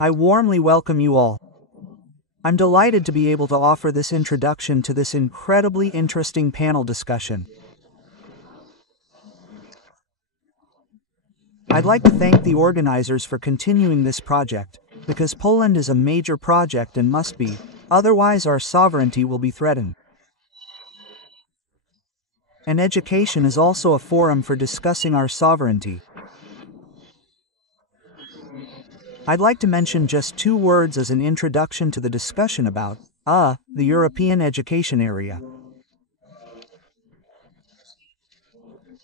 I warmly welcome you all. I'm delighted to be able to offer this introduction to this incredibly interesting panel discussion. I'd like to thank the organizers for continuing this project, because Poland is a major project and must be, otherwise our sovereignty will be threatened. And education is also a forum for discussing our sovereignty. I'd like to mention just 2 words as an introduction to the discussion about, the European education area.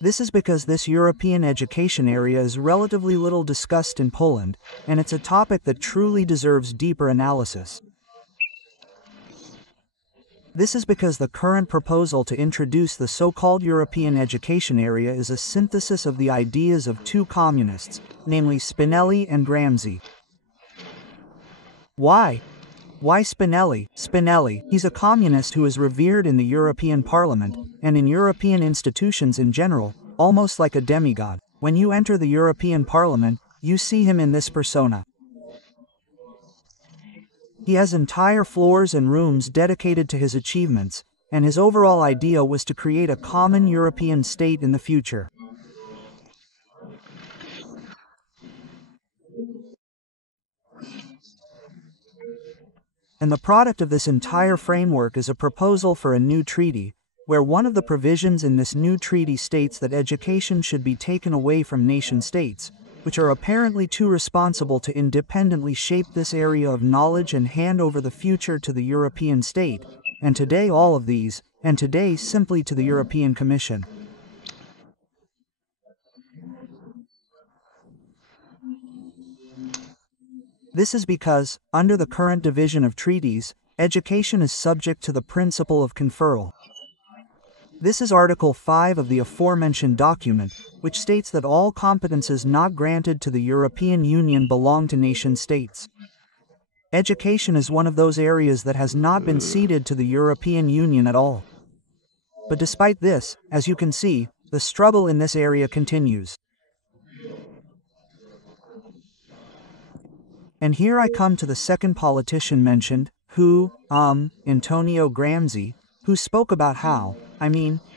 This is because this European education area is relatively little discussed in Poland, and it's a topic that truly deserves deeper analysis. This is because the current proposal to introduce the so-called European education area is a synthesis of the ideas of 2 communists, namely Spinelli and Gramsci. Why? Why Spinelli? Spinelli, he's a communist who is revered in the European Parliament, and in European institutions in general, almost like a demigod. When you enter the European Parliament, you see him in this persona. He has entire floors and rooms dedicated to his achievements, and his overall idea was to create a common European state in the future. And the product of this entire framework is a proposal for a new treaty, where one of the provisions in this new treaty states that education should be taken away from nation-states, which are apparently too responsible to independently shape this area of knowledge and hand over the future to the European state, and today all of these, and today simply to the European Commission. This is because, under the current division of treaties, education is subject to the principle of conferral. This is Article 5 of the aforementioned document, which states that all competences not granted to the European Union belong to nation-states. Education is one of those areas that has not been ceded to the European Union at all. But despite this, as you can see, the struggle in this area continues. And here I come to the second politician mentioned, who, Antonio Gramsci, who spoke about how,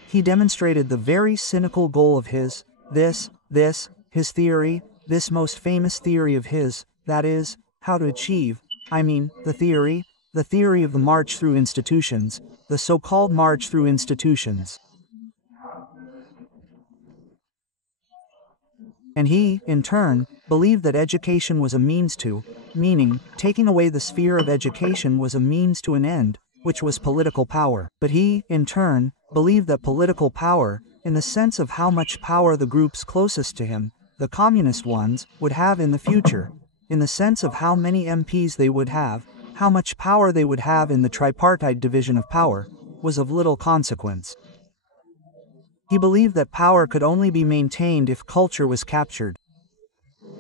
he demonstrated the very cynical goal of his his theory, this most famous theory of his, that is, how to achieve, the theory of the march through institutions, the so-called march through institutions. And he, in turn, believed that education was a means to, meaning, taking away the sphere of education was a means to an end, which was political power. But he, in turn, believed that political power, in the sense of how much power the groups closest to him, the communist ones, would have in the future, in the sense of how many MPs they would have, how much power they would have in the tripartite division of power, was of little consequence. He believed that power could only be maintained if culture was captured.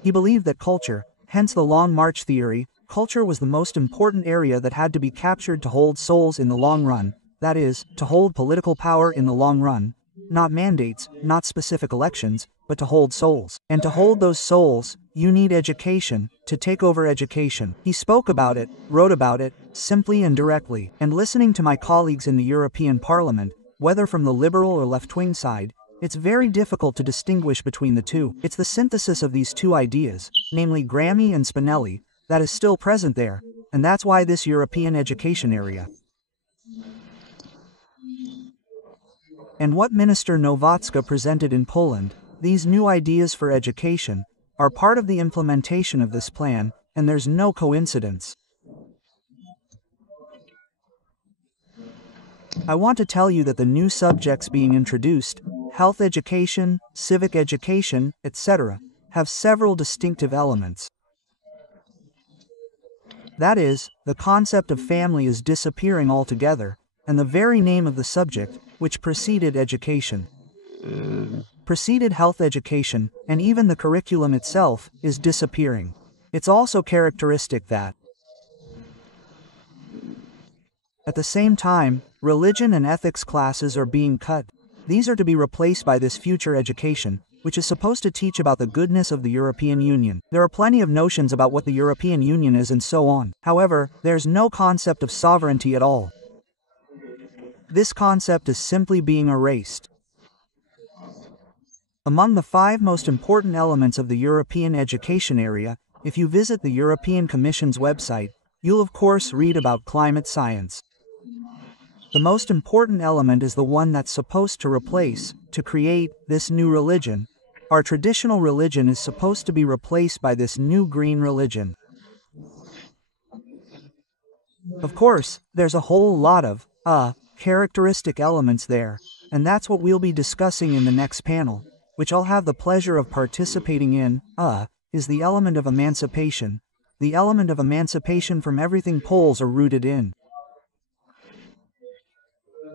He believed that culture, hence the Long March theory, culture was the most important area that had to be captured to hold souls in the long run, that is, to hold political power in the long run, not mandates, not specific elections, but to hold souls. And to hold those souls, you need education, to take over education. He spoke about it, wrote about it, simply and directly. And listening to my colleagues in the European Parliament, whether from the liberal or left-wing side, it's very difficult to distinguish between the two. It's the synthesis of these 2 ideas, namely Gramsci and Spinelli, that is still present there, and that's why this European education area. And what Minister Nowacka presented in Poland, these new ideas for education, are part of the implementation of this plan, and there's no coincidence. I want to tell you that the new subjects being introduced, health education, civic education, etc., have several distinctive elements. That is, the concept of family is disappearing altogether, and the very name of the subject, which preceded education, preceded health education, and even the curriculum itself, is disappearing. It's also characteristic that, at the same time, religion and ethics classes are being cut. These are to be replaced by this future education, which is supposed to teach about the goodness of the European Union. There are plenty of notions about what the European Union is and so on. However, there's no concept of sovereignty at all. This concept is simply being erased. Among the 5 most important elements of the European education area, if you visit the European Commission's website, you'll of course read about climate science. The most important element is the one that's supposed to replace, to create, this new religion. Our traditional religion is supposed to be replaced by this new green religion. Of course, there's a whole lot of, characteristic elements there, and that's what we'll be discussing in the next panel, which I'll have the pleasure of participating in, is the element of emancipation. The element of emancipation from everything Poles are rooted in.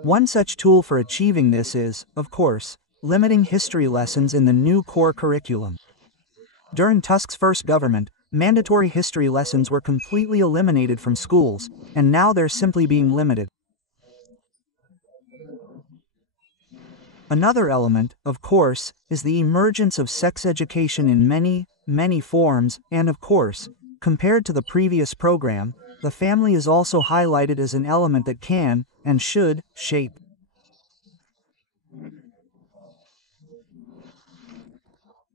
One such tool for achieving this is, of course, limiting history lessons in the new core curriculum. During Tusk's first government, mandatory history lessons were completely eliminated from schools, and now they're simply being limited. Another element, of course, is the emergence of sex education in many, many forms, and of course, compared to the previous program, the family is also highlighted as an element that can, and should, shape.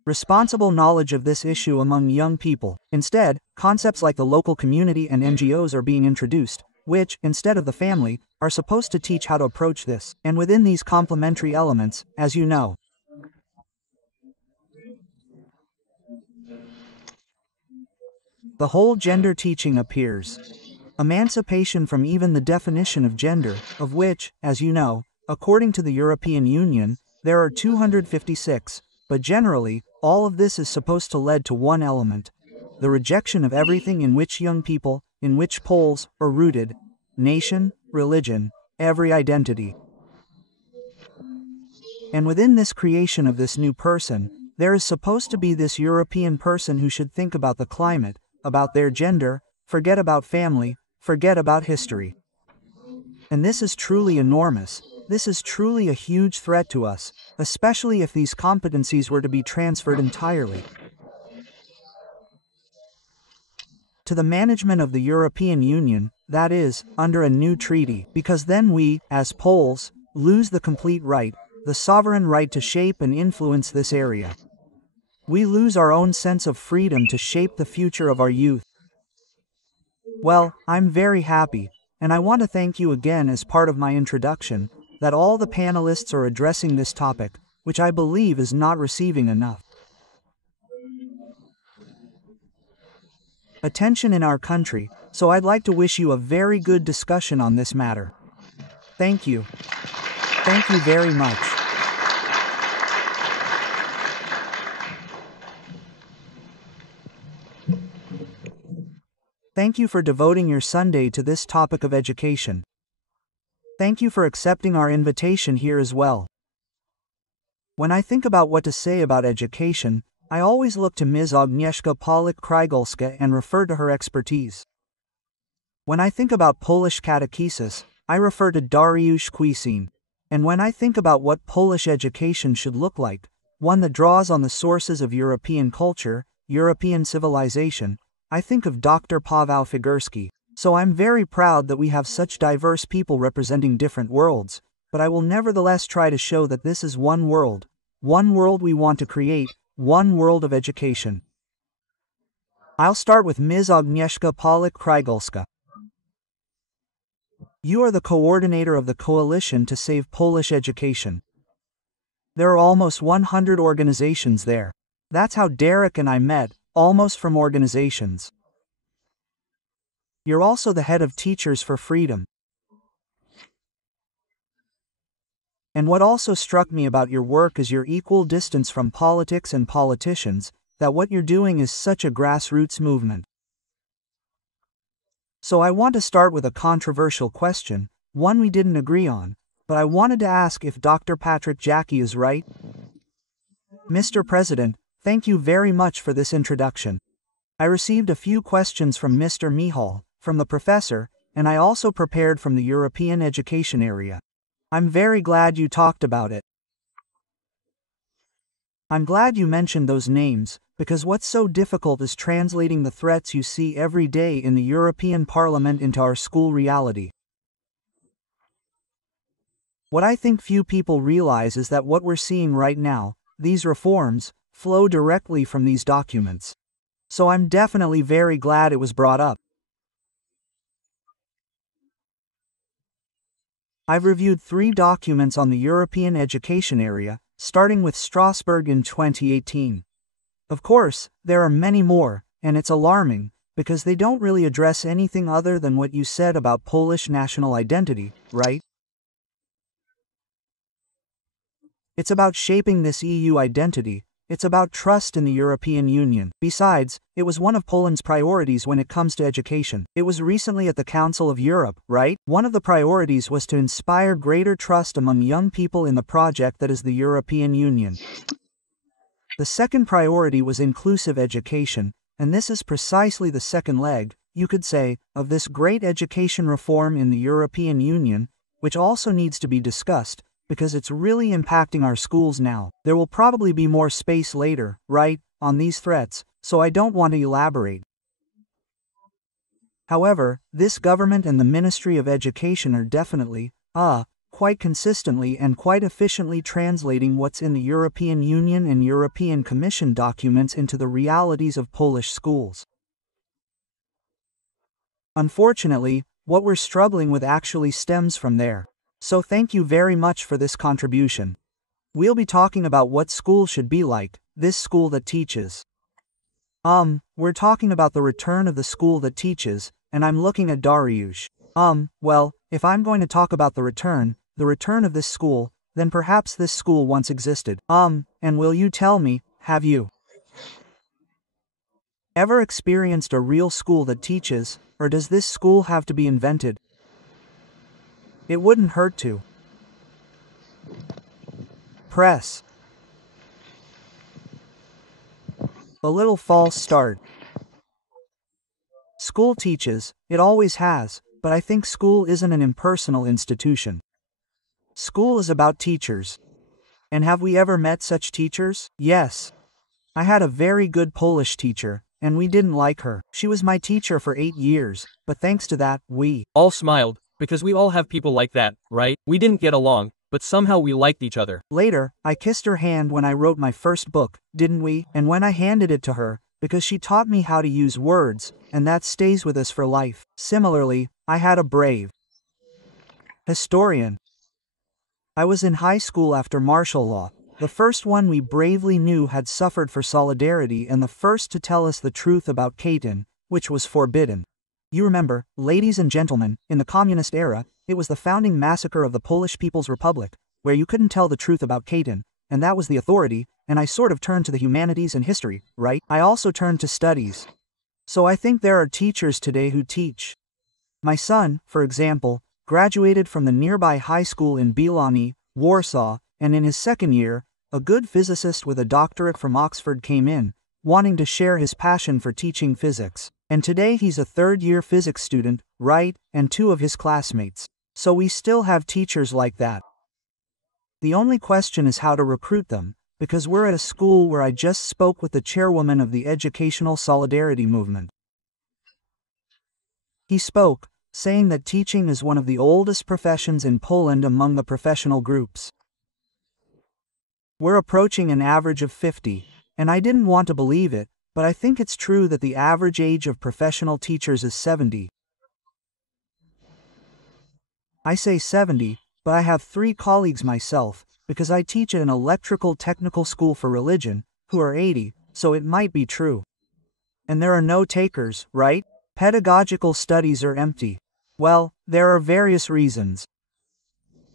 Responsible knowledge of this issue among young people. Instead, concepts like the local community and NGOs are being introduced, which, instead of the family, are supposed to teach how to approach this, and within these complementary elements, as you know. The whole gender teaching appears. Emancipation from even the definition of gender, of which, as you know, according to the European Union, there are 256, but generally, all of this is supposed to lead to one element: the rejection of everything in which young people, in which Poles, are rooted: nation, religion, every identity. And within this creation of this new person, there is supposed to be this European person who should think about the climate, about their gender, forget about family, forget about history. And this is truly enormous. This is truly a huge threat to us, especially if these competencies were to be transferred entirely to the management of the European Union, that is, under a new treaty, because then we, as Poles, lose the complete right, the sovereign right to shape and influence this area. We lose our own sense of freedom to shape the future of our youth. Well, I'm very happy, and I want to thank you again as part of my introduction, that all the panelists are addressing this topic, which I believe is not receiving enough attention in our country, so I'd like to wish you a very good discussion on this matter. Thank you. Thank you very much. Thank you for devoting your Sunday to this topic of education. Thank you for accepting our invitation here as well. When I think about what to say about education, I always look to Ms. Agnieszka Pawlik-Regulska and refer to her expertise. When I think about Polish catechesis, I refer to Dariusz Kwiecień. And when I think about what Polish education should look like, one that draws on the sources of European culture, European civilization, I think of Dr. Paweł Figurski. So I'm very proud that we have such diverse people representing different worlds, but I will nevertheless try to show that this is one world we want to create, one world of education. I'll start with Ms. Agnieszka Pawlik-Regulska. You are the coordinator of the Coalition to Save Polish Education. There are almost 100 organizations there. That's how Derek and I met, almost from organizations. You're also the head of Teachers for Freedom. And what also struck me about your work is your equal distance from politics and politicians, that what you're doing is such a grassroots movement. So I want to start with a controversial question, one we didn't agree on, but I wanted to ask if Dr. Patryk Jaki is right. Mr. President, thank you very much for this introduction. I received a few questions from Mr. Michał, from the professor, and I also prepared from the European education area. I'm very glad you talked about it. I'm glad you mentioned those names, because what's so difficult is translating the threats you see every day in the European Parliament into our school reality. What I think few people realize is that what we're seeing right now, these reforms, flow directly from these documents. So I'm definitely very glad it was brought up. I've reviewed 3 documents on the European education area, starting with Strasbourg in 2018. Of course, there are many more, and it's alarming, because they don't really address anything other than what you said about Polish national identity, right? It's about shaping this EU identity. It's about trust in the European Union. Besides, it was one of Poland's priorities when it comes to education. It was recently at the Council of Europe, right? One of the priorities was to inspire greater trust among young people in the project that is the European Union. The second priority was inclusive education, and this is precisely the second leg, you could say, of this great education reform in the European Union, which also needs to be discussed, because it's really impacting our schools now. There will probably be more space later, right, on these threats, so I don't want to elaborate. However, this government and the Ministry of Education are definitely, quite consistently and quite efficiently translating what's in the European Union and European Commission documents into the realities of Polish schools. Unfortunately, what we're struggling with actually stems from there. So thank you very much for this contribution. We'll be talking about what school should be like, this school that teaches. We're talking about the return of the school that teaches, and I'm looking at Dariusz. Well, if I'm going to talk about the return of this school, then perhaps this school once existed. And will you tell me, have you ever experienced a real school that teaches, or does this school have to be invented? It wouldn't hurt to press a little false start. School teaches, it always has, but I think school isn't an impersonal institution. School is about teachers. And have we ever met such teachers? Yes. I had a very good Polish teacher, and we didn't like her. She was my teacher for 8 years, but thanks to that, we all smiled, because we all have people like that, right? We didn't get along, but somehow we liked each other. Later, I kissed her hand when I wrote my first book, didn't we? And when I handed it to her, because she taught me how to use words, and that stays with us for life. Similarly, I had a brave historian. I was in high school after martial law, the first one we bravely knew had suffered for solidarity and the first to tell us the truth about Kwiecień, which was forbidden. You remember, ladies and gentlemen, in the communist era, it was the founding massacre of the Polish People's Republic, where you couldn't tell the truth about Kwiecień, and that was the authority, and I sort of turned to the humanities and history, right? I also turned to studies. So I think there are teachers today who teach. My son, for example, graduated from the nearby high school in Bielany, Warsaw, and in his second year, a good physicist with a doctorate from Oxford came in, wanting to share his passion for teaching physics. And today he's a third-year physics student, right, and 2 of his classmates. So we still have teachers like that. The only question is how to recruit them, because we're at a school where I just spoke with the chairwoman of the Educational Solidarity Movement. He spoke, saying that teaching is one of the oldest professions in Poland among the professional groups. We're approaching an average of 50, and I didn't want to believe it, but I think it's true that the average age of professional teachers is 70. I say 70, but I have 3 colleagues myself, because I teach at an electrical technical school for religion, who are 80, so it might be true. And there are no takers, right? Pedagogical studies are empty. Well, there are various reasons.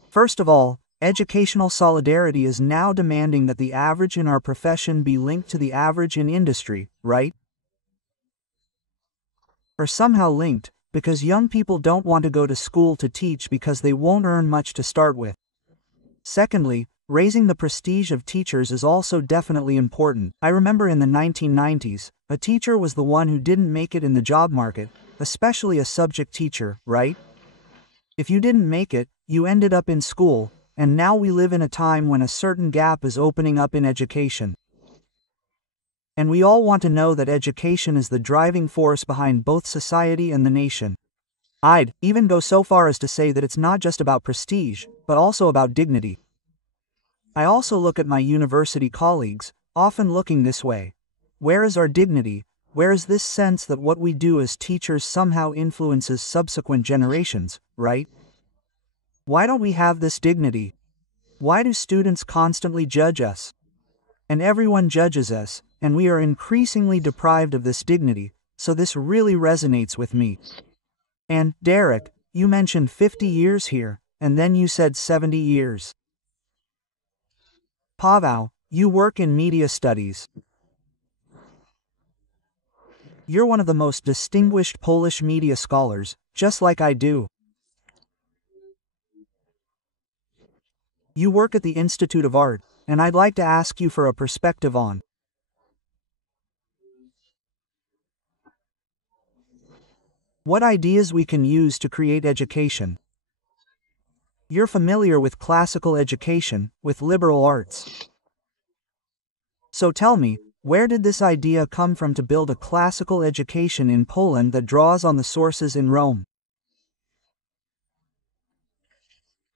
First of all, educational solidarity is now demanding that the average in our profession be linked to the average in industry, right? Or somehow linked, because young people don't want to go to school to teach because they won't earn much to start with. Secondly, raising the prestige of teachers is also definitely important. I remember in the 1990s, a teacher was the one who didn't make it in the job market, especially a subject teacher, right? If you didn't make it, you ended up in school, and now we live in a time when a certain gap is opening up in education. And we all want to know that education is the driving force behind both society and the nation. I'd even go so far as to say that it's not just about prestige, but also about dignity. I also look at my university colleagues, often looking this way. Where is our dignity? Where is this sense that what we do as teachers somehow influences subsequent generations, right? Why don't we have this dignity? Why do students constantly judge us? And everyone judges us, and we are increasingly deprived of this dignity, so this really resonates with me. And, Derek, you mentioned 50 years here, and then you said 70 years. Paweł, you work in media studies. You're one of the most distinguished Polish media scholars, just like I do. You work at the Institute of Art, and I'd like to ask you for a perspective on what ideas we can use to create education. You're familiar with classical education, with liberal arts. So tell me, where did this idea come from to build a classical education in Poland that draws on the sources in Rome,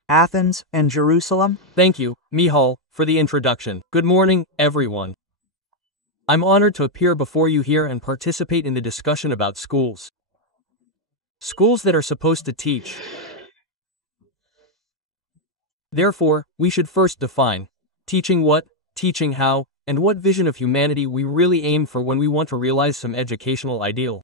Athens, and Jerusalem? Thank you, Michał, for the introduction. Good morning, everyone. I'm honored to appear before you here and participate in the discussion about schools. Schools that are supposed to teach. Therefore, we should first define teaching what, teaching how, and what vision of humanity we really aim for when we want to realize some educational ideal.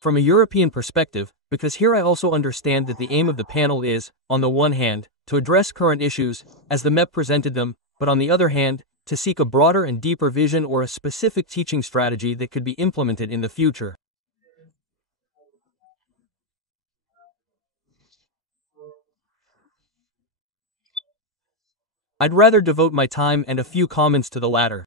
From a European perspective, because here I also understand that the aim of the panel is, on the one hand, to address current issues, as the MEP presented them, but on the other hand, to seek a broader and deeper vision or a specific teaching strategy that could be implemented in the future. I'd rather devote my time and a few comments to the latter.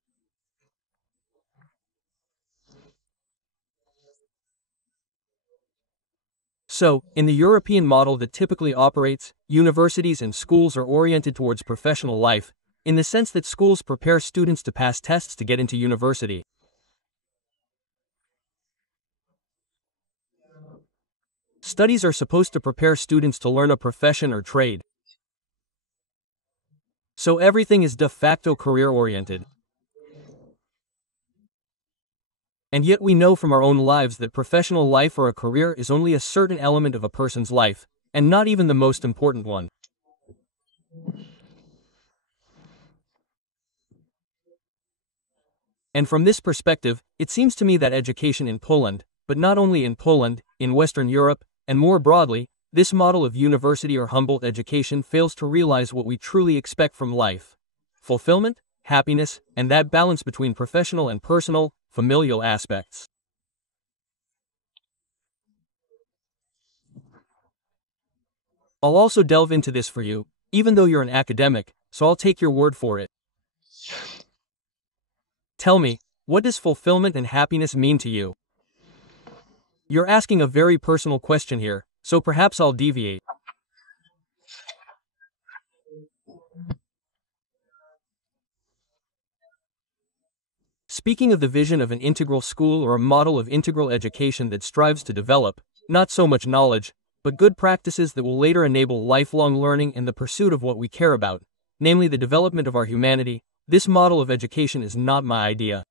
So, in the European model that typically operates, universities and schools are oriented towards professional life, in the sense that schools prepare students to pass tests to get into university. Studies are supposed to prepare students to learn a profession or trade. So everything is de facto career-oriented. And yet we know from our own lives that professional life or a career is only a certain element of a person's life, and not even the most important one. And from this perspective, it seems to me that education in Poland, but not only in Poland, in Western Europe, and more broadly, this model of university or Humboldt education fails to realize what we truly expect from life: fulfillment, happiness, and that balance between professional and personal, familial aspects. I'll also delve into this for you, even though you're an academic, so I'll take your word for it. Tell me, what does fulfillment and happiness mean to you? You're asking a very personal question here, so perhaps I'll deviate. Speaking of the vision of an integral school or a model of integral education that strives to develop, not so much knowledge, but good practices that will later enable lifelong learning and the pursuit of what we care about, namely the development of our humanity, this model of education is not my idea.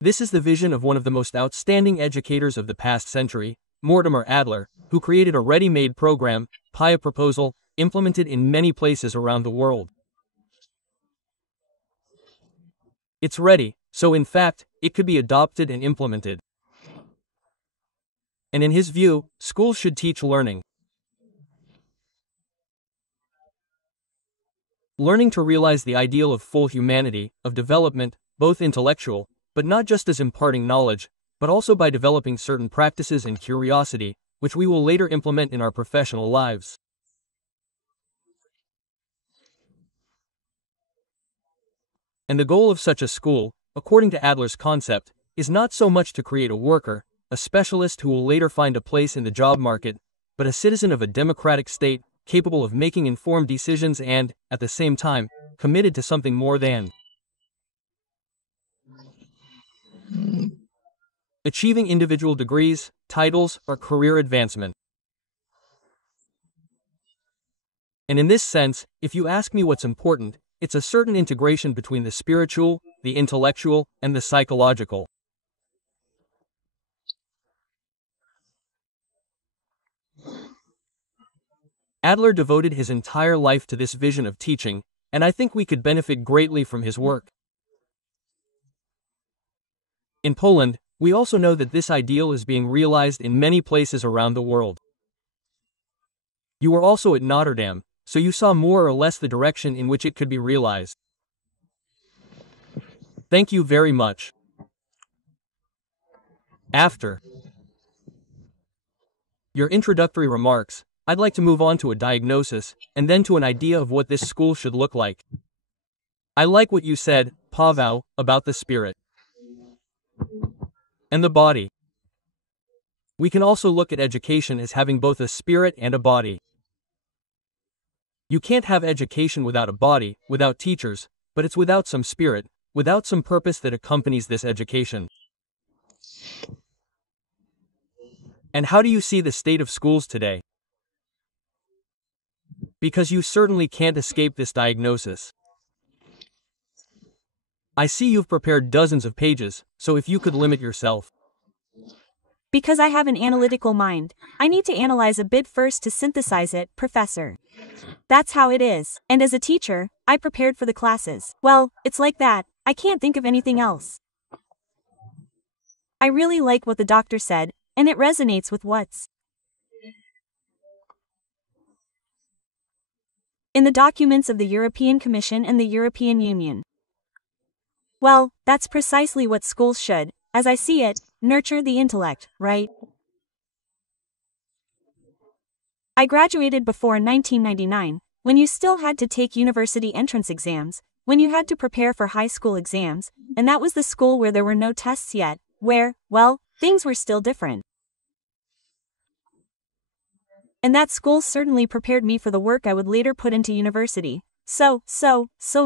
This is the vision of one of the most outstanding educators of the past century, Mortimer Adler, who created a ready-made program, PIA proposal, implemented in many places around the world. It's ready, so in fact, it could be adopted and implemented. And in his view, schools should teach learning. Learning to realize the ideal of full humanity, of development, both intellectual, but not just as imparting knowledge, but also by developing certain practices and curiosity, which we will later implement in our professional lives. And the goal of such a school, according to Adler's concept, is not so much to create a worker, a specialist who will later find a place in the job market, but a citizen of a democratic state, capable of making informed decisions and, at the same time, committed to something more than achieving individual degrees, titles, or career advancement. And in this sense, if you ask me what's important, it's a certain integration between the spiritual, the intellectual, and the psychological. Adler devoted his entire life to this vision of teaching, and I think we could benefit greatly from his work. In Poland, we also know that this ideal is being realized in many places around the world. You were also at Notre Dame, so you saw more or less the direction in which it could be realized. Thank you very much. After your introductory remarks, I'd like to move on to a diagnosis, and then to an idea of what this school should look like. I like what you said, Paweł, about the spirit and the body. We can also look at education as having both a spirit and a body. You can't have education without a body, without teachers, but it's without some spirit, without some purpose that accompanies this education. And how do you see the state of schools today? Because you certainly can't escape this diagnosis. I see you've prepared dozens of pages, so if you could limit yourself. Because I have an analytical mind, I need to analyze a bit first to synthesize it, Professor. That's how it is, and as a teacher, I prepared for the classes. Well, it's like that, I can't think of anything else. I really like what the doctor said, and it resonates with what's in the documents of the European Commission and the European Union. Well, that's precisely what schools should, as I see it, nurture the intellect, right? I graduated before 1999, when you still had to take university entrance exams, when you had to prepare for high school exams, and that was the school where there were no tests yet, where, well, things were still different. And that school certainly prepared me for the work I would later put into university. So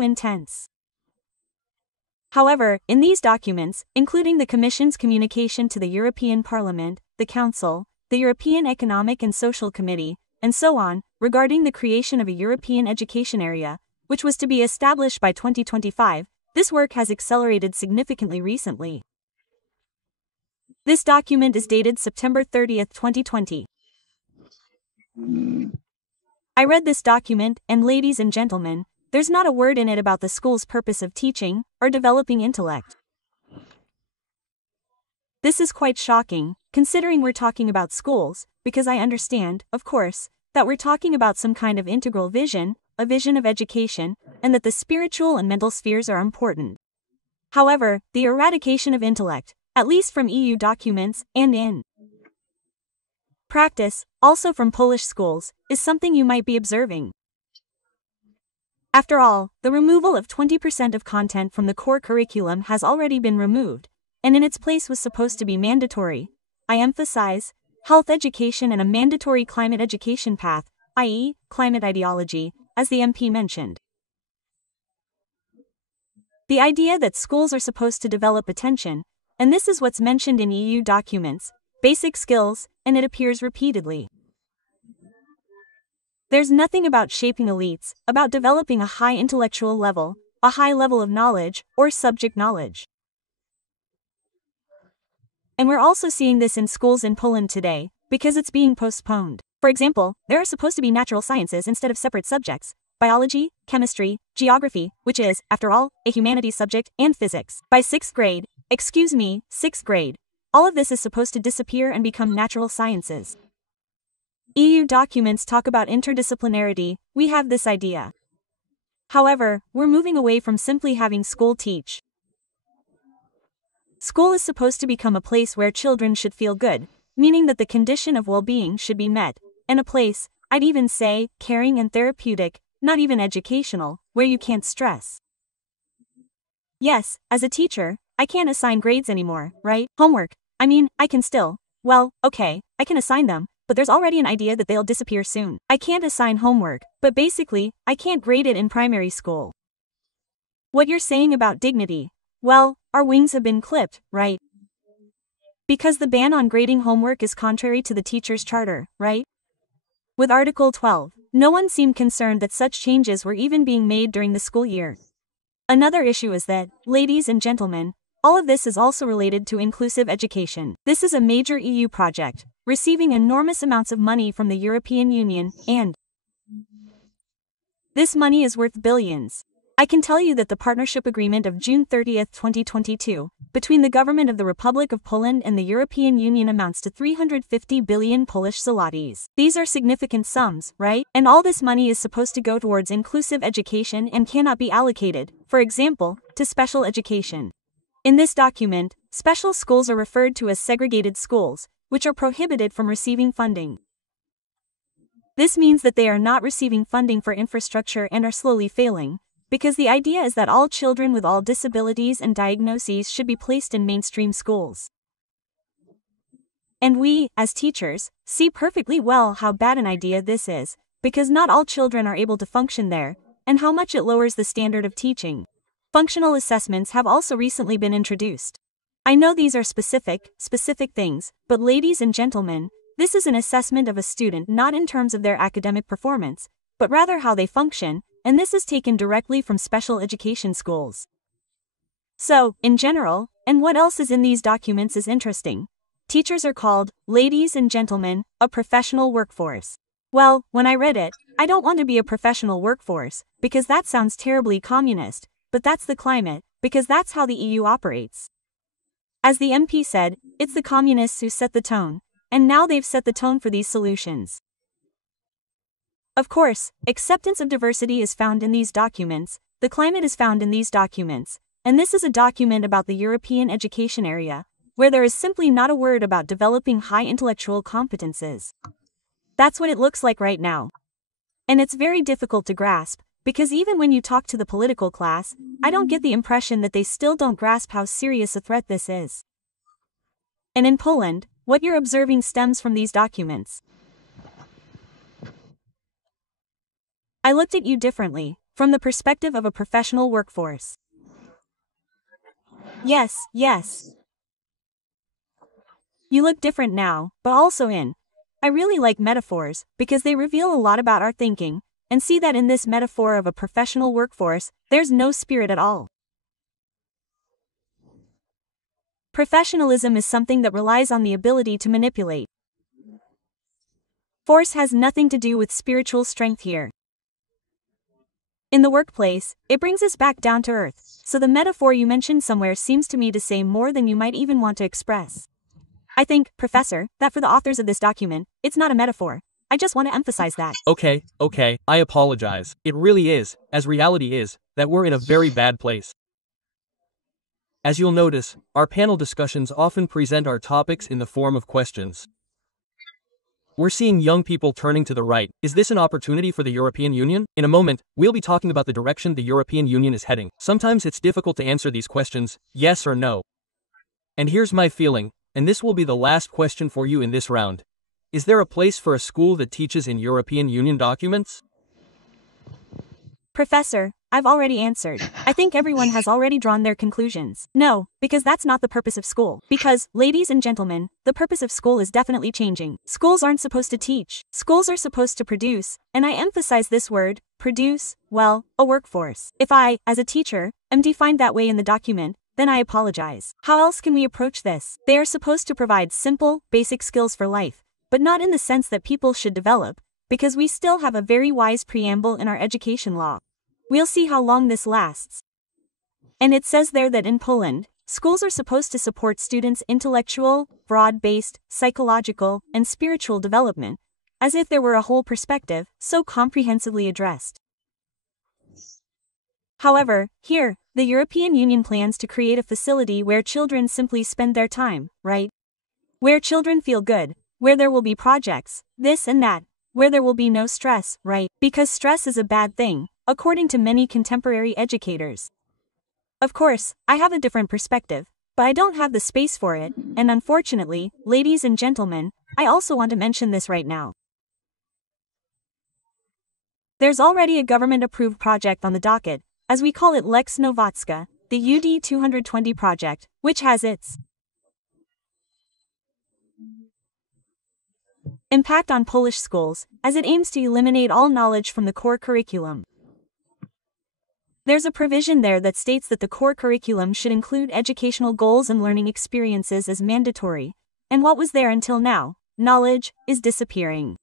intense. However, in these documents, including the Commission's communication to the European Parliament, the Council, the European Economic and Social Committee, and so on, regarding the creation of a European education area, which was to be established by 2025, this work has accelerated significantly recently. This document is dated September 30th, 2020. I read this document, and ladies and gentlemen, there's not a word in it about the school's purpose of teaching or developing intellect. This is quite shocking, considering we're talking about schools, because I understand, of course, that we're talking about some kind of integral vision, a vision of education, and that the spiritual and mental spheres are important. However, the eradication of intellect, at least from EU documents and in practice, also from Polish schools, is something you might be observing. After all, the removal of 20% of content from the core curriculum has already been removed, and in its place was supposed to be mandatory, I emphasize, health education and a mandatory climate education path, i.e., climate ideology, as the MP mentioned. The idea that schools are supposed to develop attention, and this is what's mentioned in EU documents, basic skills, and it appears repeatedly. There's nothing about shaping elites, about developing a high intellectual level, a high level of knowledge, or subject knowledge. And we're also seeing this in schools in Poland today, because it's being postponed. For example, there are supposed to be natural sciences instead of separate subjects, biology, chemistry, geography, which is, after all, a humanities subject, and physics. By 6th grade, all of this is supposed to disappear and become natural sciences. EU documents talk about interdisciplinarity, we have this idea. However, we're moving away from simply having school teach. School is supposed to become a place where children should feel good, meaning that the condition of well-being should be met, and a place, I'd even say, caring and therapeutic, not even educational, where you can't stress. Yes, as a teacher, I can't assign grades anymore, right? Homework. I mean, I can still. Well, okay, I can assign them, but there's already an idea that they'll disappear soon. I can't assign homework, but basically, I can't grade it in primary school. What you're saying about dignity? Well, our wings have been clipped, right? Because the ban on grading homework is contrary to the teacher's charter, right? With Article 12, no one seemed concerned that such changes were even being made during the school year. Another issue is that, ladies and gentlemen, all of this is also related to inclusive education. This is a major EU project, receiving enormous amounts of money from the European Union, and this money is worth billions. I can tell you that the partnership agreement of June 30, 2022, between the government of the Republic of Poland and the European Union amounts to 350 billion Polish zlotys. These are significant sums, right? And all this money is supposed to go towards inclusive education and cannot be allocated, for example, to special education. In this document, special schools are referred to as segregated schools, which are prohibited from receiving funding. This means that they are not receiving funding for infrastructure and are slowly failing, because the idea is that all children with all disabilities and diagnoses should be placed in mainstream schools. And we, as teachers, see perfectly well how bad an idea this is, because not all children are able to function there, and how much it lowers the standard of teaching. Functional assessments have also recently been introduced. I know these are specific things, but ladies and gentlemen, this is an assessment of a student not in terms of their academic performance, but rather how they function, and this is taken directly from special education schools. So, in general, and what else is in these documents is interesting. Teachers are called, ladies and gentlemen, a professional workforce. Well, when I read it, I don't want to be a professional workforce, because that sounds terribly communist, but that's the climate, because that's how the EU operates. As the MP said, it's the communists who set the tone, and now they've set the tone for these solutions. Of course, acceptance of diversity is found in these documents, the climate is found in these documents, and this is a document about the European education area, where there is simply not a word about developing high intellectual competences. That's what it looks like right now. And it's very difficult to grasp, because even when you talk to the political class, I don't get the impression that they still don't grasp how serious a threat this is. And in Poland, what you're observing stems from these documents. I looked at you differently, from the perspective of a professional workforce. Yes. You look different now, but also I really like metaphors, because they reveal a lot about our thinking, and see that in this metaphor of a professional workforce, there's no spirit at all. Professionalism is something that relies on the ability to manipulate. Force has nothing to do with spiritual strength here. In the workplace, it brings us back down to earth, so the metaphor you mentioned somewhere seems to me to say more than you might even want to express. I think, Professor, that for the authors of this document, it's not a metaphor. I just want to emphasize that. Okay, I apologize. It really is, as reality is, that we're in a very bad place. As you'll notice, our panel discussions often present our topics in the form of questions. We're seeing young people turning to the right. Is this an opportunity for the European Union? In a moment, we'll be talking about the direction the European Union is heading. Sometimes it's difficult to answer these questions, yes or no. And here's my feeling, and this will be the last question for you in this round. Is there a place for a school that teaches in European Union documents? Professor, I've already answered. I think everyone has already drawn their conclusions. No, because that's not the purpose of school. Because, ladies and gentlemen, the purpose of school is definitely changing. Schools aren't supposed to teach. Schools are supposed to produce, and I emphasize this word, produce, well, a workforce. If I, as a teacher, am defined that way in the document, then I apologize. How else can we approach this? They are supposed to provide simple, basic skills for life, but not in the sense that people should develop, because we still have a very wise preamble in our education law. We'll see how long this lasts. And it says there that in Poland, schools are supposed to support students' intellectual, broad-based, psychological, and spiritual development, as if there were a whole perspective, so comprehensively addressed. However, here, the European Union plans to create a facility where children simply spend their time, right? Where children feel good, where there will be projects, this and that, where there will be no stress, right? Because stress is a bad thing, according to many contemporary educators. Of course, I have a different perspective, but I don't have the space for it, and unfortunately, ladies and gentlemen, I also want to mention this right now. There's already a government-approved project on the docket, as we call it Lex Nowacka, the UD 220 project, which has its impact on Polish schools, as it aims to eliminate all knowledge from the core curriculum. There's a provision there that states that the core curriculum should include educational goals and learning experiences as mandatory, and what was there until now, knowledge, is disappearing.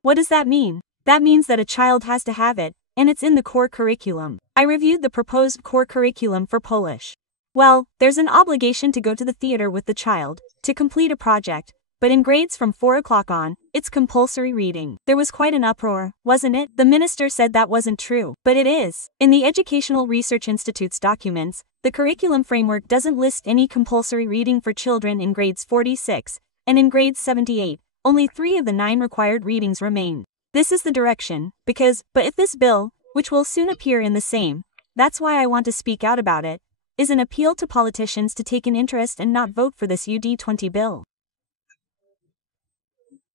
What does that mean? That means that a child has to have it, and it's in the core curriculum. I reviewed the proposed core curriculum for Polish. Well, there's an obligation to go to the theater with the child, to complete a project, but in grades from 4 o'clock on, it's compulsory reading. There was quite an uproar, wasn't it? The minister said that wasn't true, but it is. In the Educational Research Institute's documents, the curriculum framework doesn't list any compulsory reading for children in grades 46, and in grades 78, only 3 of the 9 required readings remain. This is the direction, but if this bill, which will soon appear in the same, that's why I want to speak out about it, is an appeal to politicians to take an interest and not vote for this UD 20 bill.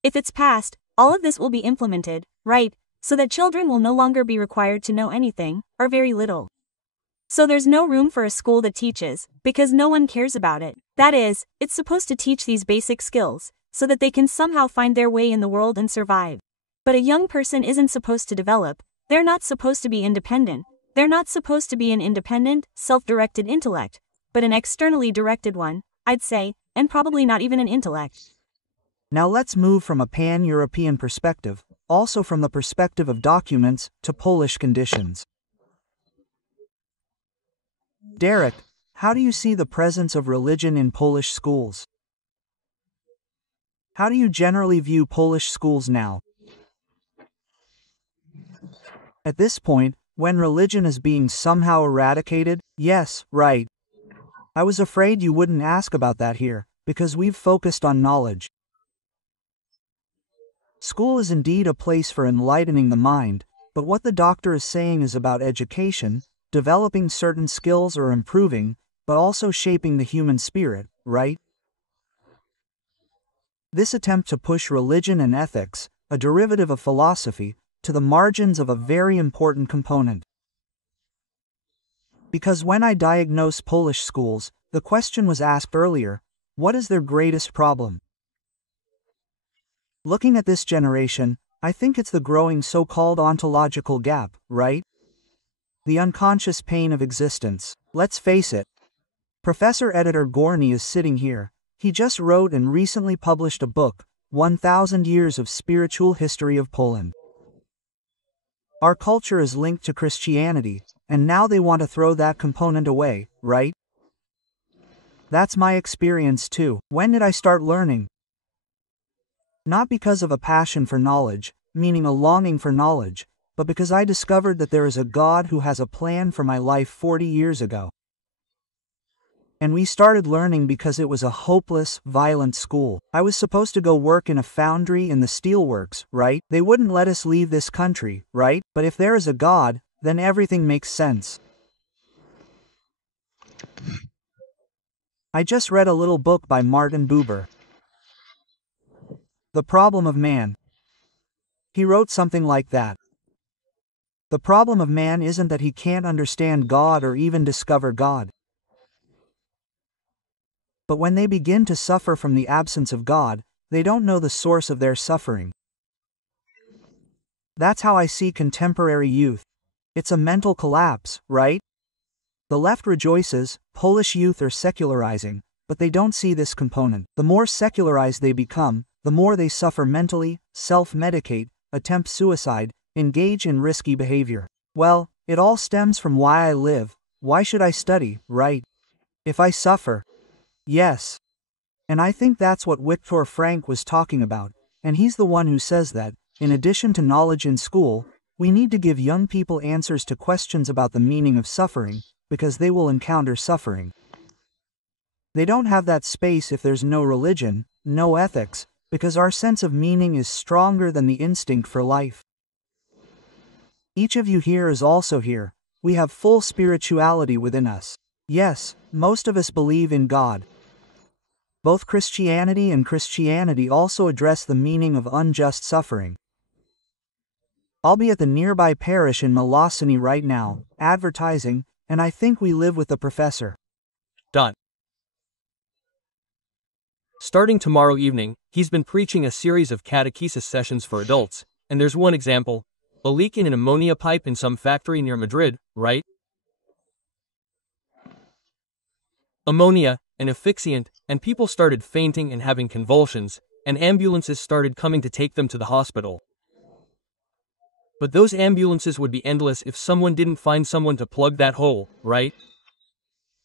If it's passed, all of this will be implemented, right, so that children will no longer be required to know anything, or very little. So there's no room for a school that teaches, because no one cares about it. That is, it's supposed to teach these basic skills, so that they can somehow find their way in the world and survive. But a young person isn't supposed to develop, they're not supposed to be independent, they're not supposed to be an independent, self-directed intellect, but an externally directed one, I'd say, and probably not even an intellect. Now let's move from a pan-European perspective, also from the perspective of documents, to Polish conditions. Derek, how do you see the presence of religion in Polish schools? How do you generally view Polish schools now? At this point, when religion is being somehow eradicated? Yes, right. I was afraid you wouldn't ask about that here, because we've focused on knowledge. School is indeed a place for enlightening the mind, but what the doctor is saying is about education, developing certain skills or improving, but also shaping the human spirit, right? This attempt to push religion and ethics, a derivative of philosophy, to the margins of a very important component. Because when I diagnosed Polish schools, the question was asked earlier, what is their greatest problem? Looking at this generation, I think it's the growing so-called ontological gap, right? The unconscious pain of existence. Let's face it. Professor Editor Gorny is sitting here. He just wrote and recently published a book, 1000 Years of Spiritual History of Poland. Our culture is linked to Christianity, and now they want to throw that component away, right? That's my experience too. When did I start learning? Not because of a passion for knowledge, meaning a longing for knowledge, but because I discovered that there is a God who has a plan for my life 40 years ago. And we started learning because it was a hopeless, violent school. I was supposed to go work in a foundry in the steelworks, right? They wouldn't let us leave this country, right? But if there is a God, then everything makes sense. I just read a little book by Martin Buber. The Problem of Man. He wrote something like that. The problem of man isn't that he can't understand God or even discover God. But when they begin to suffer from the absence of God, they don't know the source of their suffering. That's how I see contemporary youth. It's a mental collapse, right? The left rejoices, Polish youth are secularizing, but they don't see this component. The more secularized they become, the more they suffer mentally, self-medicate, attempt suicide, engage in risky behavior. Well, it all stems from why I live. Why should I study, right? If I suffer. Yes. And I think that's what Viktor Frankl was talking about, and he's the one who says that, in addition to knowledge in school, we need to give young people answers to questions about the meaning of suffering, because they will encounter suffering. They don't have that space if there's no religion, no ethics, because our sense of meaning is stronger than the instinct for life. Each of you here is also here, We have full spirituality within us. Yes, most of us believe in God. Both Christianity and Christianity also address the meaning of unjust suffering. I'll be at the nearby parish in Malosiny right now, advertising, and I think we live with the professor. Starting tomorrow evening, he's been preaching a series of catechesis sessions for adults, and there's one example, a leak in an ammonia pipe in some factory near Madrid, right? Ammonia, an asphyxiant, and people started fainting and having convulsions, and ambulances started coming to take them to the hospital. But those ambulances would be endless if someone didn't find someone to plug that hole, right?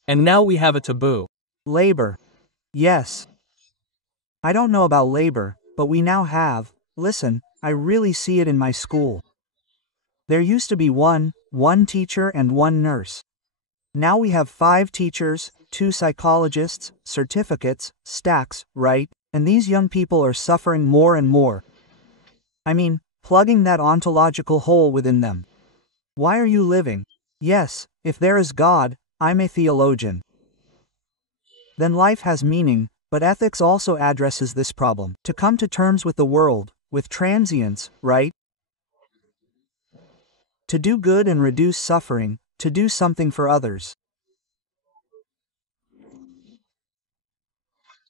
And now we have a taboo. Labor. Yes. I don't know about labor, but we now have, listen, I really see it in my school. There used to be one teacher and one nurse. Now we have 5 teachers, 2 psychologists, certificates, stacks, right? And these young people are suffering more and more. I mean, plugging that ontological hole within them. Why are you living? Yes, if there is God, I'm a theologian. Then life has meaning, but ethics also addresses this problem. To come to terms with the world, with transience, right? To do good and reduce suffering, to do something for others.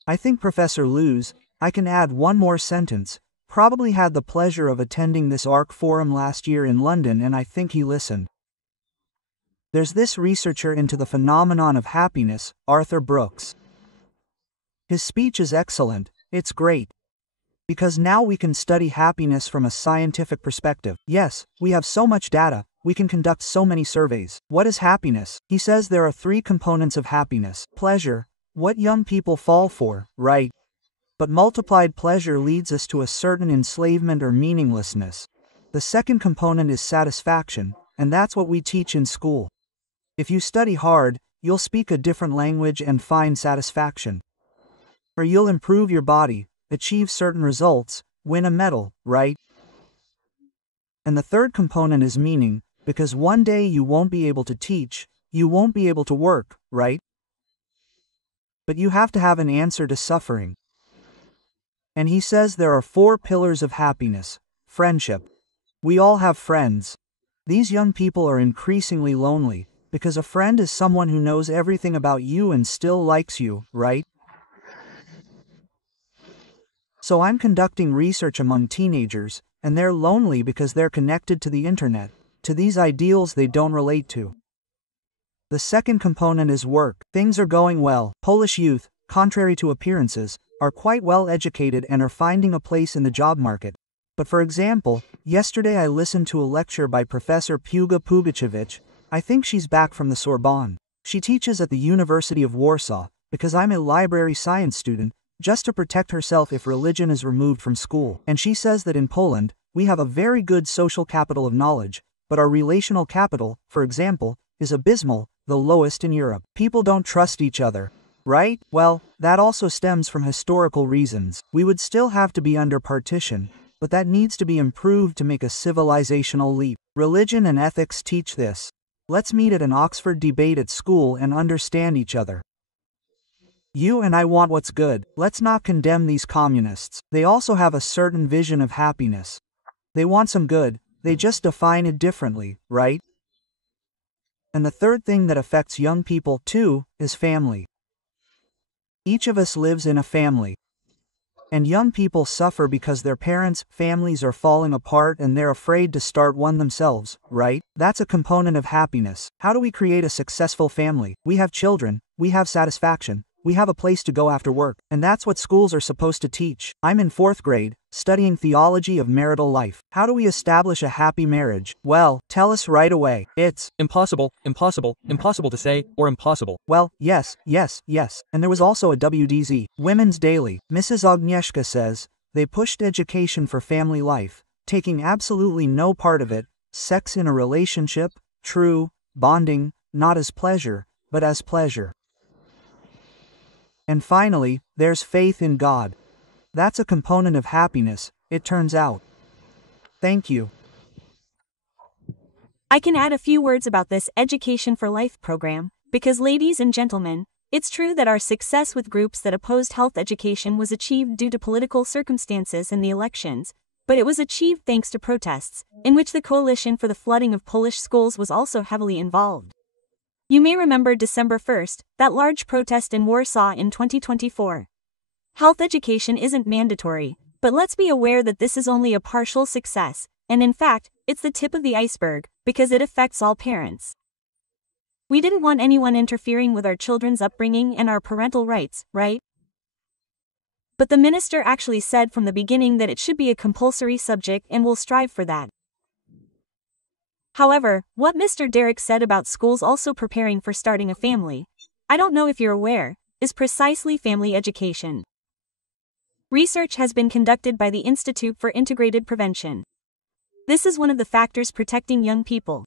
I think Professor Luz, I can add one more sentence, probably had the pleasure of attending this ARC forum last year in London, and I think he listened. There's this researcher into the phenomenon of happiness, Arthur Brooks. His speech is excellent, it's great. Because now we can study happiness from a scientific perspective. Yes, we have so much data, we can conduct so many surveys. What is happiness? He says there are 3 components of happiness. Pleasure, what young people fall for, right? But multiplied pleasure leads us to a certain enslavement or meaninglessness. The second component is satisfaction, and that's what we teach in school. If you study hard, you'll speak a different language and find satisfaction. Or you'll improve your body, achieve certain results, win a medal, right? And the third component is meaning, because one day you won't be able to teach, you won't be able to work, right? But you have to have an answer to suffering. And he says there are 4 pillars of happiness. Friendship. We all have friends. These young people are increasingly lonely, because a friend is someone who knows everything about you and still likes you, right? So I'm conducting research among teenagers, and they're lonely because they're connected to the internet, to these ideals they don't relate to. The second component is work. Things are going well. Polish youth, contrary to appearances, are quite well educated and are finding a place in the job market. But for example, yesterday I listened to a lecture by Professor Puga Pugachevich. I think she's back from the Sorbonne. She teaches at the University of Warsaw, because I'm a library science student, just to protect herself if religion is removed from school. And she says that in Poland, we have a very good social capital of knowledge, but our relational capital, for example, is abysmal, the lowest in Europe. People don't trust each other. Right? Well, that also stems from historical reasons. We would still have to be under partition, but that needs to be improved to make a civilizational leap. Religion and ethics teach this. Let's meet at an Oxford debate at school and understand each other. You and I want what's good. Let's not condemn these communists. They also have a certain vision of happiness. They want some good, they just define it differently, right? And the third thing that affects young people, too, is family. Each of us lives in a family. And young people suffer because their parents' families are falling apart and they're afraid to start one themselves, right? That's a component of happiness. How do we create a successful family? We have children, we have satisfaction, we have a place to go after work, and that's what schools are supposed to teach. I'm in 4th grade, studying theology of marital life. How do we establish a happy marriage? Well, tell us right away. It's impossible to say, or impossible. Well, yes. And there was also a WDZ, Women's Daily. Mrs. Agnieszka says, they pushed education for family life, taking absolutely no part of it, sex in a relationship, true, bonding, not as pleasure, but as pleasure. And finally, there's faith in God. That's a component of happiness, it turns out. Thank you. I can add a few words about this Education for Life program, because ladies and gentlemen, it's true that our success with groups that opposed health education was achieved due to political circumstances and the elections, but it was achieved thanks to protests, in which the coalition for the flooding of Polish schools was also heavily involved. You may remember December 1st, that large protest in Warsaw in 2024. Health education isn't mandatory, but let's be aware that this is only a partial success, and in fact, it's the tip of the iceberg, because it affects all parents. We didn't want anyone interfering with our children's upbringing and our parental rights, right? But the minister actually said from the beginning that it should be a compulsory subject and will strive for that. However, what Mr. Derek said about schools also preparing for starting a family, I don't know if you're aware, is precisely family education. Research has been conducted by the Institute for Integrated Prevention. This is one of the factors protecting young people.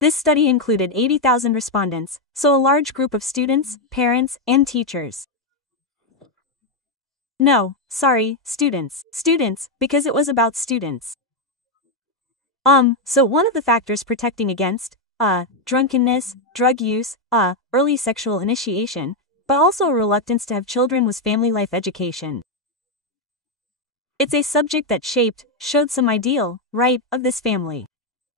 This study included 80,000 respondents, so a large group of students, parents, and teachers. No, sorry, students. Students, because it was about students. So one of the factors protecting against, drunkenness, drug use, early sexual initiation, but also a reluctance to have children was family life education. It's a subject that showed some ideal, right, of this family.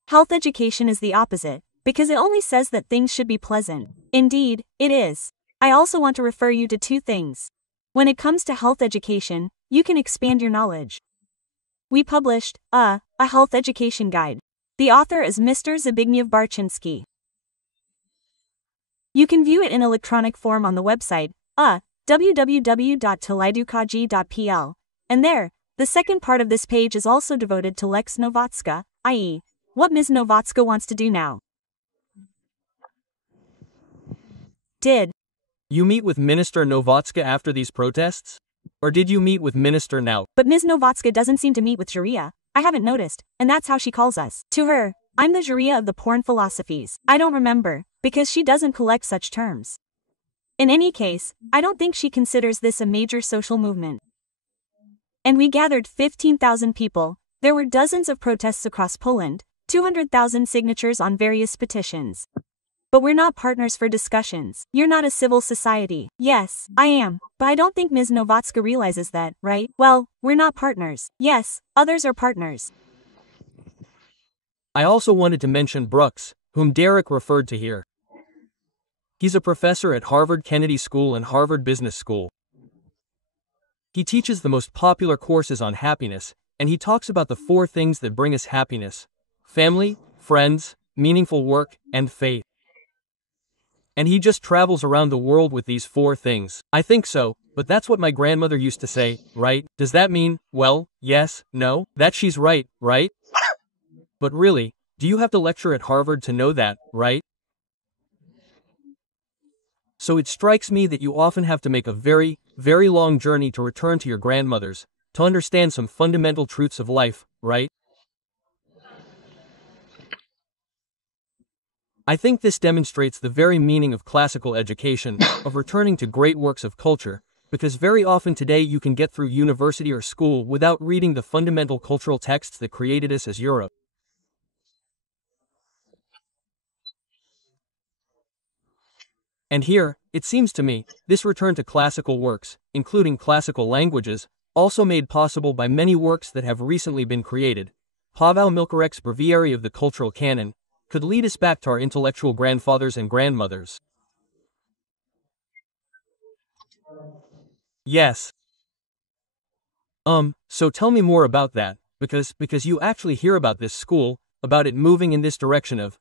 Health education is the opposite, because it only says that things should be pleasant. Indeed, it is. I also want to refer you to two things. When it comes to health education, you can expand your knowledge. We published, a health education guide. The author is Mr. Zbigniew Barczynski. You can view it in electronic form on the website, www.teledukaji.pl, and there, the second part of this page is also devoted to Lex Nowacka, i.e., what Ms. Nowacka wants to do now. Did you meet with Minister Nowacka after these protests? Or did you meet with Minister Nauk? But Ms. Nowacka doesn't seem to meet with Sharia. I haven't noticed, and that's how she calls us. To her, I'm the Sharia of the porn philosophies. I don't remember, because she doesn't collect such terms. In any case, I don't think she considers this a major social movement. And we gathered 15,000 people. There were dozens of protests across Poland, 200,000 signatures on various petitions. But we're not partners for discussions. You're not a civil society. Yes, I am. But I don't think Ms. Nowacka realizes that, right? Well, we're not partners. Yes, others are partners. I also wanted to mention Brooks, whom Derek referred to here. He's a professor at Harvard Kennedy School and Harvard Business School. He teaches the most popular courses on happiness, and he talks about the 4 things that bring us happiness: family, friends, meaningful work, and faith. And he just travels around the world with these 4 things. I think so, but that's what my grandmother used to say, right? Does that mean, well, yes, no, that she's right, right? But really, do you have to lecture at Harvard to know that, right? So it strikes me that you often have to make a very, very long journey to return to your grandmother's, to understand some fundamental truths of life, right? I think this demonstrates the very meaning of classical education, of returning to great works of culture, because very often today you can get through university or school without reading the fundamental cultural texts that created us as Europe. And here, it seems to me, this return to classical works, including classical languages, also made possible by many works that have recently been created. Paweł Milkerek's Breviary of the Cultural Canon could lead us back to our intellectual grandfathers and grandmothers. Yes. So tell me more about that, because you actually hear about this school, about it moving in this direction of,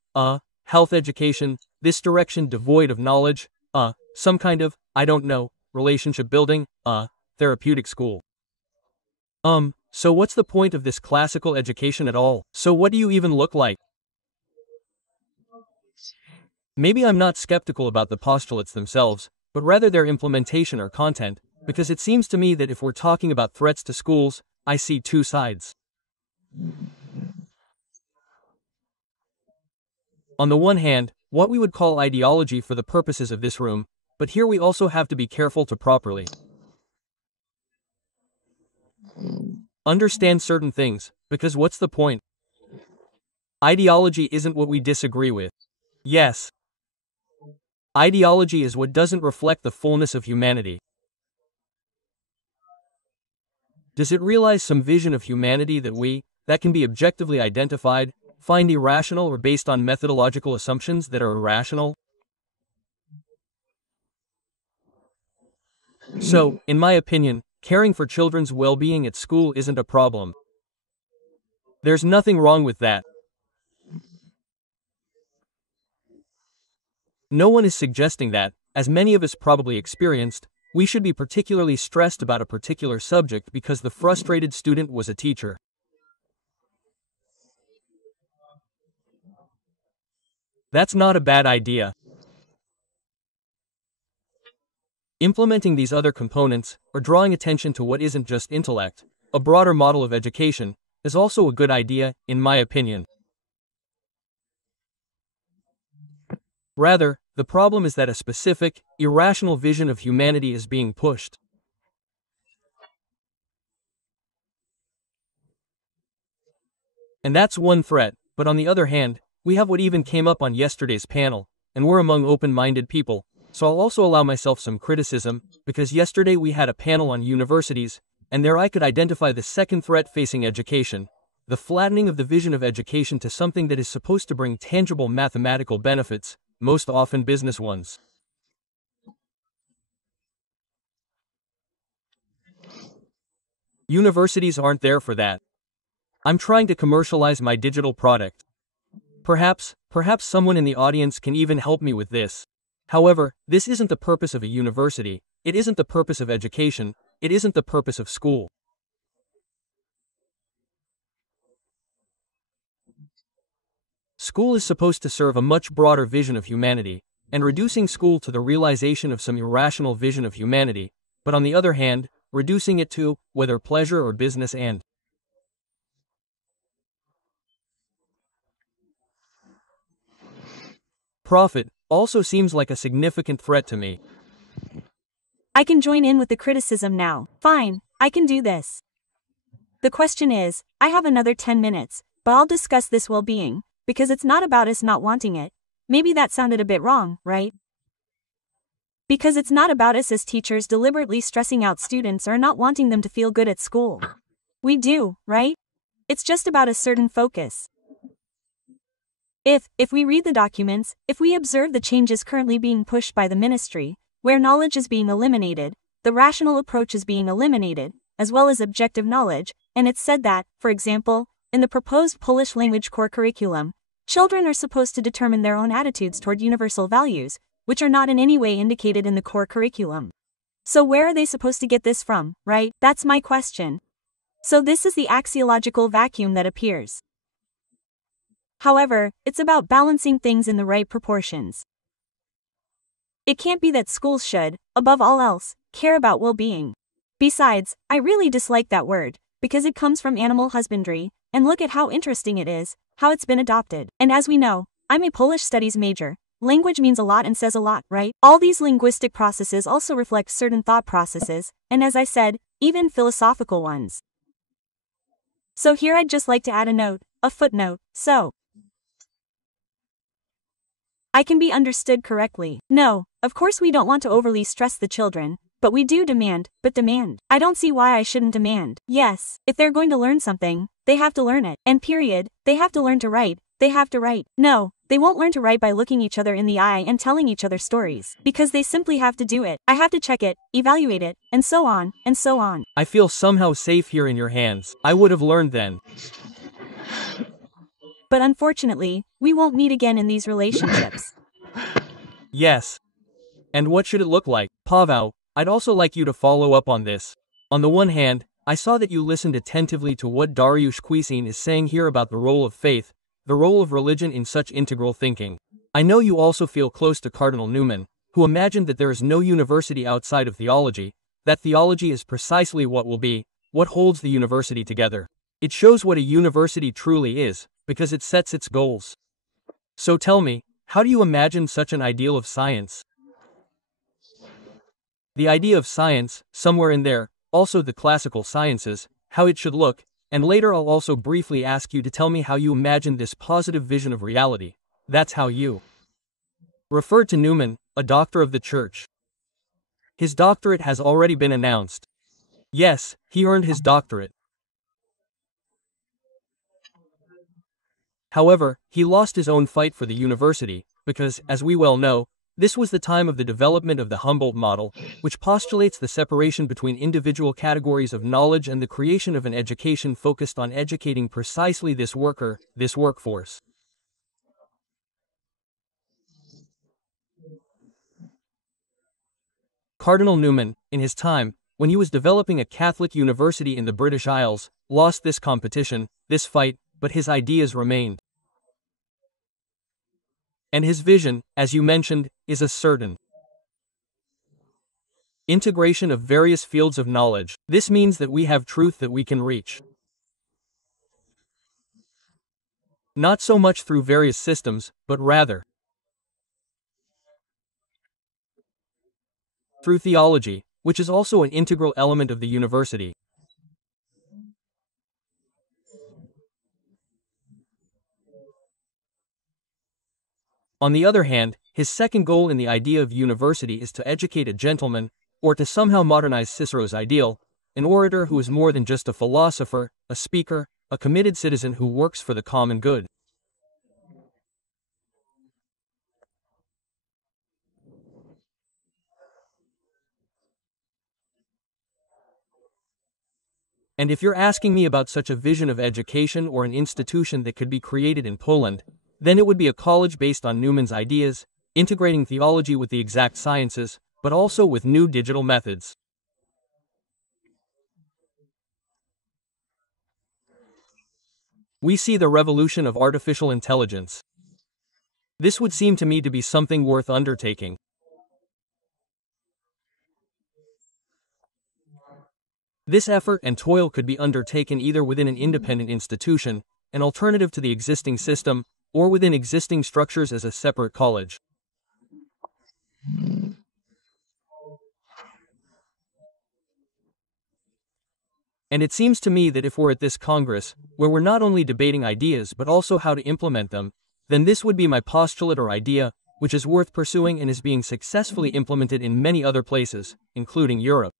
health education, this direction devoid of knowledge, some kind of, I don't know, relationship building, therapeutic school. So what's the point of this classical education at all? So what do you even look like? Maybe I'm not skeptical about the postulates themselves, but rather their implementation or content, because it seems to me that if we're talking about threats to schools, I see 2 sides. On the one hand, what we would call ideology for the purposes of this room, but here we also have to be careful to properly understand certain things, because what's the point? Ideology isn't what we disagree with. Yes. Ideology is what doesn't reflect the fullness of humanity. Does it realize some vision of humanity that can be objectively identified, find irrational or based on methodological assumptions that are irrational? So, in my opinion, caring for children's well-being at school isn't a problem. There's nothing wrong with that. No one is suggesting that, as many of us probably experienced, we should be particularly stressed about a particular subject because the frustrated student was a teacher. That's not a bad idea. Implementing these other components, or drawing attention to what isn't just intellect, a broader model of education, is also a good idea, in my opinion. Rather, the problem is that a specific, irrational vision of humanity is being pushed. And that's one threat, but on the other hand, we have what even came up on yesterday's panel, and we're among open-minded people, so I'll also allow myself some criticism, because yesterday we had a panel on universities, and there I could identify the second threat facing education, the flattening of the vision of education to something that is supposed to bring tangible mathematical benefits, most often business ones. Universities aren't there for that. I'm trying to commercialize my digital product. Perhaps someone in the audience can even help me with this. However, this isn't the purpose of a university, it isn't the purpose of education, it isn't the purpose of school. School is supposed to serve a much broader vision of humanity, and reducing school to the realization of some irrational vision of humanity, but on the other hand, reducing it to, whether pleasure or business and profit, also seems like a significant threat to me. I can join in with the criticism now. Fine, I can do this. The question is, I have another 10 minutes, but I'll discuss this well-being, because it's not about us not wanting it. Maybe that sounded a bit wrong, right? Because it's not about us as teachers deliberately stressing out students or not wanting them to feel good at school. We do, right? It's just about a certain focus. If we read the documents, if we observe the changes currently being pushed by the ministry, where knowledge is being eliminated, the rational approach is being eliminated, as well as objective knowledge, and it's said that, for example, in the proposed Polish language core curriculum, children are supposed to determine their own attitudes toward universal values, which are not in any way indicated in the core curriculum. So where are they supposed to get this from, right? That's my question. So this is the axiological vacuum that appears. However, it's about balancing things in the right proportions. It can't be that schools should, above all else, care about well-being. Besides, I really dislike that word, because it comes from animal husbandry, and look at how interesting it is, how it's been adopted. And as we know, I'm a Polish studies major. Language means a lot and says a lot, right? All these linguistic processes also reflect certain thought processes, and as I said, even philosophical ones. So here I'd just like to add a note, a footnote, so I can be understood correctly. No, of course we don't want to overly stress the children, but we do demand. I don't see why I shouldn't demand. Yes, if they're going to learn something, they have to learn it. And period, they have to learn to write, they have to write. No, they won't learn to write by looking each other in the eye and telling each other stories, because they simply have to do it. I have to check it, evaluate it, and so on, and so on. I feel somehow safe here in your hands. I would have learned then. But unfortunately, we won't meet again in these relationships. Yes. And what should it look like? Paweł, I'd also like you to follow up on this. On the one hand, I saw that you listened attentively to what Dariusz Kwiecień is saying here about the role of faith, the role of religion in such integral thinking. I know you also feel close to Cardinal Newman, who imagined that there is no university outside of theology, that theology is precisely what will be, what holds the university together. It shows what a university truly is, because it sets its goals. So tell me, how do you imagine such an ideal of science? The idea of science, somewhere in there, also the classical sciences, how it should look, And later I'll also briefly ask you to tell me how you imagine this positive vision of reality. That's how you referred to Newman, a doctor of the church. His doctorate has already been announced. Yes, he earned his doctorate. However, he lost his own fight for the university, because, as we well know, this was the time of the development of the Humboldt model, which postulates the separation between individual categories of knowledge and the creation of an education focused on educating precisely this worker, this workforce. Cardinal Newman, in his time, when he was developing a Catholic university in the British Isles, lost this competition, this fight, but his ideas remained. And his vision, as you mentioned, is a certain integration of various fields of knowledge. This means that we have truth that we can reach. Not so much through various systems, but rather through theology, which is also an integral element of the university. On the other hand, his second goal in the idea of university is to educate a gentleman, or to somehow modernize Cicero's ideal, an orator who is more than just a philosopher, a speaker, a committed citizen who works for the common good. And if you're asking me about such a vision of education or an institution that could be created in Poland, then it would be a college based on Newman's ideas, integrating theology with the exact sciences, but also with new digital methods. We see the revolution of artificial intelligence. This would seem to me to be something worth undertaking. This effort and toil could be undertaken either within an independent institution, an alternative to the existing system, or within existing structures as a separate college. And it seems to me that if we're at this Congress, where we're not only debating ideas but also how to implement them, then this would be my postulate or idea, which is worth pursuing and is being successfully implemented in many other places, including Europe.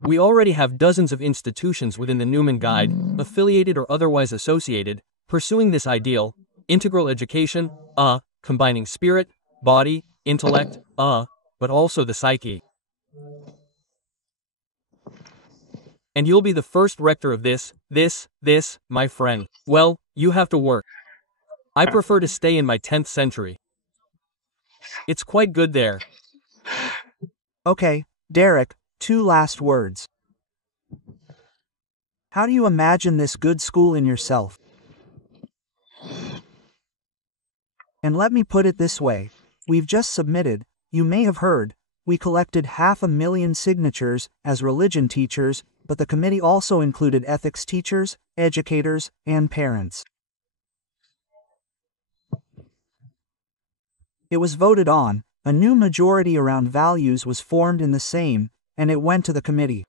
We already have dozens of institutions within the Newman Guide, affiliated or otherwise associated, pursuing this ideal, integral education, combining spirit, body, intellect, but also the psyche. And you'll be the first rector of this, my friend. Well, you have to work. I prefer to stay in my 10th century. It's quite good there. Okay, Derek, 2 last words. How do you imagine this good school in yourself? And let me put it this way. We've just submitted, you may have heard, we collected 500,000 signatures as religion teachers, but the committee also included ethics teachers, educators, and parents. It was voted on, a new majority around values was formed in the same, and it went to the committee.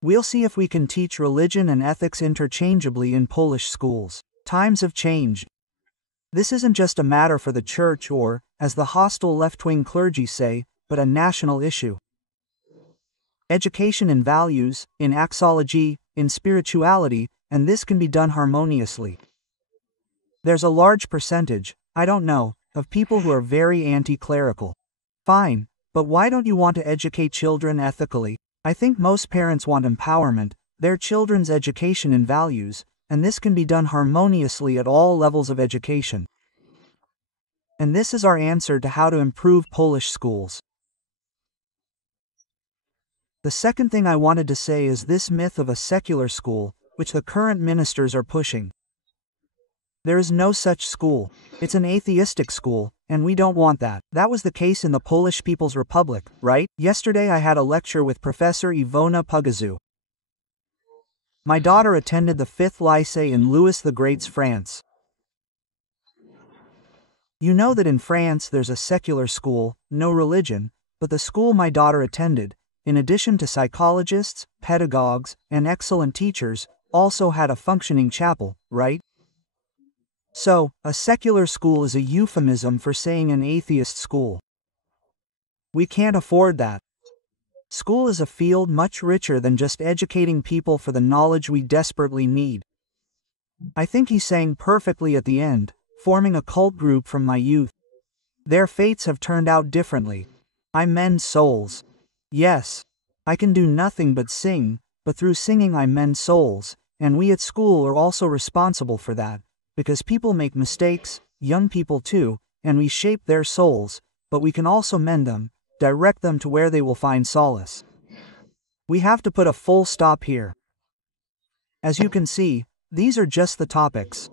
We'll see if we can teach religion and ethics interchangeably in Polish schools. Times have changed. This isn't just a matter for the church or, as the hostile left-wing clergy say, but a national issue. Education in values, in axiology, in spirituality, and this can be done harmoniously. There's a large percentage, I don't know, of people who are very anti-clerical. Fine. But why don't you want to educate children ethically? I think most parents want empowerment, their children's education in values, and this can be done harmoniously at all levels of education. And this is our answer to how to improve Polish schools. The second thing I wanted to say is this myth of a secular school, which the current ministers are pushing. There is no such school. It's an atheistic school, and we don't want that. That was the case in the Polish People's Republic, right? Yesterday I had a lecture with Professor Iwona Pugazu. My daughter attended the 5th Lycée in Louis the Great's France. You know that in France there's a secular school, no religion, but the school my daughter attended, in addition to psychologists, pedagogues, and excellent teachers, also had a functioning chapel, right? So, a secular school is a euphemism for saying an atheist school. We can't afford that. School is a field much richer than just educating people for the knowledge we desperately need. I think he sang perfectly at the end, forming a cult group from my youth. Their fates have turned out differently. I mend souls. Yes. I can do nothing but sing, but through singing I mend souls, and we at school are also responsible for that, because people make mistakes, young people too, and we shape their souls, but we can also mend them, direct them to where they will find solace. We have to put a full stop here. As you can see, these are just the topics.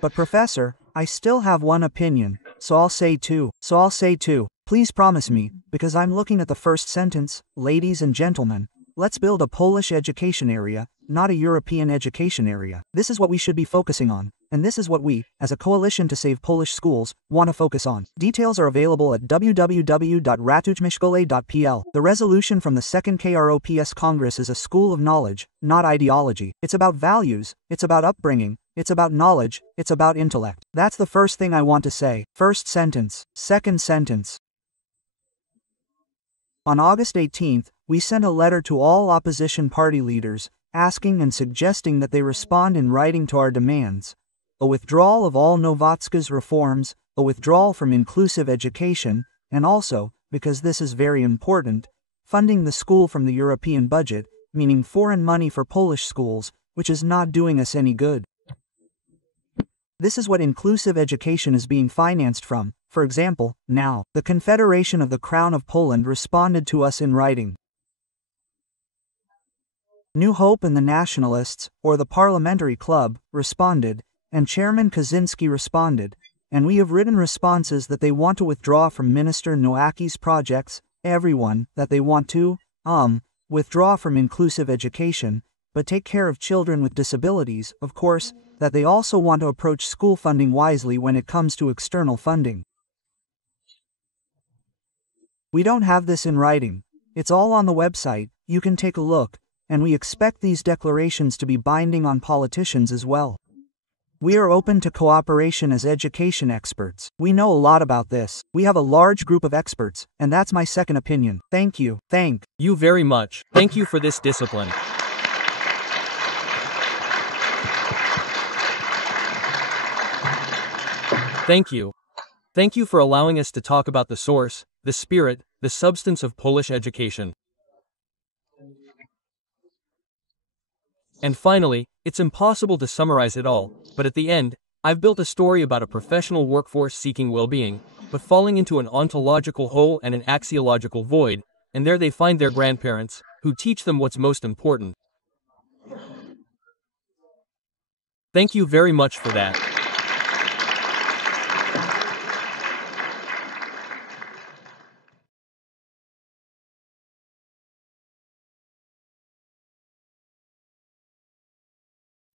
But Professor, I still have one opinion, so I'll say two. Please promise me, because I'm looking at the first sentence, ladies and gentlemen, let's build a Polish education area, not a European education area. This is what we should be focusing on, and this is what we, as a coalition to save Polish schools, want to focus on. Details are available at www.ratujmy.pl. The resolution from the Second KROPS Congress is a school of knowledge, not ideology. It's about values, it's about upbringing, it's about knowledge, it's about intellect. That's the first thing I want to say. First sentence. Second sentence. On August 18th, we sent a letter to all opposition party leaders, asking and suggesting that they respond in writing to our demands: a withdrawal of all Nowatzka's reforms, a withdrawal from inclusive education, and also, because this is very important, funding the school from the European budget, meaning foreign money for Polish schools, which is not doing us any good. This is what inclusive education is being financed from. For example, now, the Confederation of the Crown of Poland responded to us in writing. New Hope and the Nationalists, or the Parliamentary Club, responded, and Chairman Kaczynski responded, and we have written responses that they want to withdraw from Minister Nowacki's projects, everyone, that they want to, withdraw from inclusive education, but take care of children with disabilities, of course, that they also want to approach school funding wisely when it comes to external funding. We don't have this in writing. It's all on the website, you can take a look, and we expect these declarations to be binding on politicians as well. We are open to cooperation as education experts. We know a lot about this. We have a large group of experts, and that's my second opinion. Thank you. Thank you very much. Thank you for this discipline. Thank you. Thank you for allowing us to talk about the source, the spirit, the substance of Polish education. And finally, it's impossible to summarize it all, but at the end, I've built a story about a professional workforce seeking well-being, but falling into an ontological hole and an axiological void, and there they find their grandparents, who teach them what's most important. Thank you very much for that.